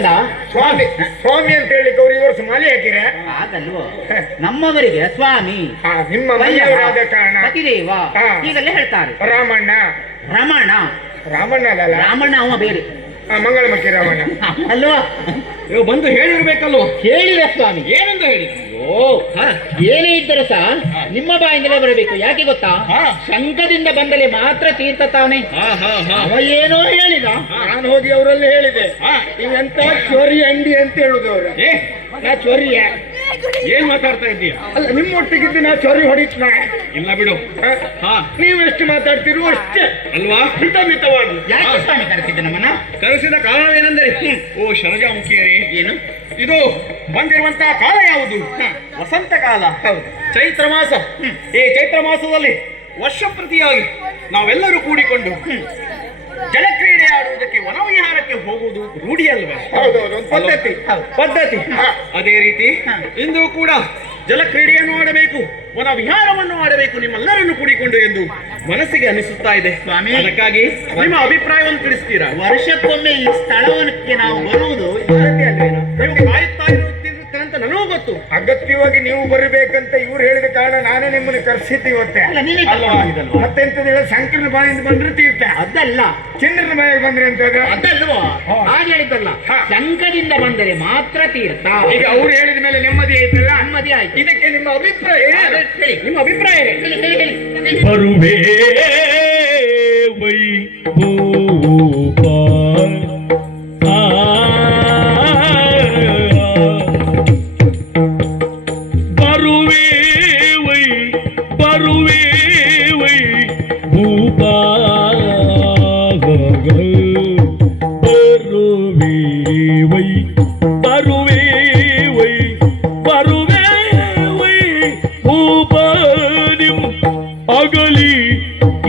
ಕಂಡ ಸ್ವಾಮಿ ಸ್ವಾಮಿ ಅಂತ ಹೇಳಿಕ್ಕೆ ಅವ್ರು ಈ ವರ್ಷ ಮಾಲೆ ಹಾಕಿರೆ ಹಾಗಲ್ವೋ ನಮ್ಮವರಿಗೆ ಸ್ವಾಮಿ ನಿಮ್ಮ ಮನೆಯವರಾದ ಕಾರಣ ಪತಿದೇವ ಹೀಗಲ್ಲೇ ಹೇಳ್ತಾರೆ. ರಾಮಣ್ಣ ರಮಣ ರಾಮಣ್ಣ ಅಲ್ಲ ರಾಮಣ್ಣ ಅವ ಬೇರೆ ಮಂಗಳಮುಖಿ ರಾಮಣ್ಣ ಅಲ್ವಾ ಬಂದು ಹೇಳಿರ್ಬೇಕಲ್ವ. ಹೇಳಿದೆ ಸ್ವಾಮಿ ಏನಂತ ಹೇಳಿ ಏನೇ ಇದ್ದರೂ ಸಹ ನಿಮ್ಮ ಬಾಯಿಂದಲೇ ಬರಬೇಕು. ಯಾಕೆ ಗೊತ್ತಾ, ಶಂಕದಿಂದ ಬಂದಲೆ ಮಾತ್ರ ತೀರ್ಥ ತಾನೆ. ಅವ ಏನೋ ಹೇಳಿದ, ನಾನು ಹೋಗಿ ಅವರಲ್ಲಿ ಹೇಳಿದೆ ನೀವೆಂತ ಚೊರಿ ಅಂಡಿ ಅಂತ ಹೇಳುದು ಅವರು. ನಾ ಚೊರಿಯ ಏನ್ ಮಾತಾಡ್ತಾ ಇದ್ದೀಯ? ಅಲ್ಲ ನಿಮ್ಮೊಟ್ಟಿಗಿದ್ದು ನಾ ಚೊರಿ ಹೊಡಿತ್ನ ಇಲ್ಲ ಬಿಡು. ನೀವು ಎಷ್ಟು ಮಾತಾಡ್ತಿರೋ ಅಷ್ಟೇ ಅಲ್ವಾ, ಹಿತಮಿತವಾಗಿ. ಯಾಕೆ ಸ್ವಾಮಿ ಕರೆಸಿದ್ದೆ ನಮ್ಮನ್ನ? ಕರೆಸಿದ ಕಾರಣವೇನೆಂದರೆ, ಓ ಶರಜಾಮುಖಿಯರೇ, ಏನು ಇದು ಬಂದಿರುವಂತಹ ಕಾಲ ಯಾವುದು? ವಸಂತ ಕಾಲ, ಚೈತ್ರ ಮಾಸ. ಈ ಚೈತ್ರ ಮಾಸದಲ್ಲಿ ವರ್ಷ ಪ್ರತಿಯಾಗಿ ನಾವೆಲ್ಲರೂ ಕೂಡಿಕೊಂಡು ಜಲಕ್ರೀಡೆ ಆಡುವುದಕ್ಕೆ ವನವಿಹಾರಕ್ಕೆ ಹೋಗುವುದು ರೂಢಿ ಅಲ್ವೇ? ಪದ್ಧತಿ. ಅದೇ ರೀತಿ ಇಂದು ಕೂಡ ಜಲಕ್ರೀಡೆಯನ್ನು ಆಡಬೇಕು, ವನವಿಹಾರವನ್ನು ಆಡಬೇಕು ನಿಮ್ಮೆಲ್ಲರನ್ನು ಕೂಡಿಕೊಂಡು ಎಂದು ಮನಸ್ಸಿಗೆ ಅನಿಸುತ್ತಾ ಇದೆ ಸ್ವಾಮಿ. ಅದಕ್ಕಾಗಿ ನಿಮ್ಮ ಅಭಿಪ್ರಾಯವನ್ನು ತಿಳಿಸ್ತೀರಾ? ವರ್ಷಕ್ಕೊಮ್ಮೆ ಈ ಸ್ಥಳವಕ್ಕೆ ನಾವು ಬರುವುದು ಕಾಯುತ್ತಾ ಇರುತ್ತೀರಂತ ನನಗೂ ಗೊತ್ತು. ಅಗತ್ಯವಾಗಿ ನೀವು ಬರಬೇಕಂತ ಇವ್ರು ಹೇಳಿದ ಕಾರಣ ನಾನೇ ನಿಮ್ಮನ್ನು ಕರೆಸಿದ್ದು ಇವತ್ತೇ. ಮತ್ತೆಂತ ಶಂಕರನ ಬಾಯಿಂದ ಬಂದ್ರೆ ತೀರ್ಥ ಅದಲ್ಲ, ಚಂದ್ರನ ಬಾಯಿಗೆ ಬಂದ್ರೆ ಅಂತದ ಅದಲ್ವೋ? ಹಾಗೆ ಹೇಳಿದ್ದಲ್ಲ, ಶಂಕದಿಂದ ಬಂದರೆ ಮಾತ್ರ ತೀರ್ಥ. ಈಗ ಅವ್ರು ಹೇಳಿದ ಮೇಲೆ ನೆಮ್ಮದಿ ಆಯ್ತಲ್ಲ? ನೆಮ್ಮದಿ ಆಯ್ತು. ಇದಕ್ಕೆ ನಿಮ್ಮ ಅಭಿಪ್ರಾಯ? ನಿಮ್ಮ ಅಭಿಪ್ರಾಯ ಬರುವೆ ವೈ ಭೂಪ ಬರುವೆ ವೈ ಭೂಪ ಅಗಲಿ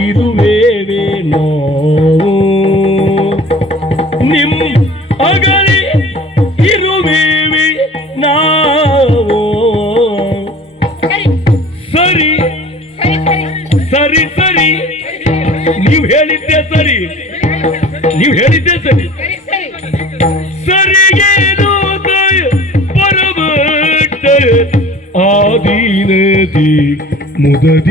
ಇರುವೇವೆ ನಾವು ನಿಮ್ ಅಗಲಿ ಇರುವೇವೆ ನಾವು. ಸರಿ ಸರಿ ಸರಿ ನೀವು ಹೇಳಿದ್ದೆ ಸರಿ, ನೀವು ಹೇಳಿದ್ದೆ ಸರಿ. ಸರಿಗೇನು ಬರಬಟ್ಟ ಆದೀನದಿ ಮುದದಿ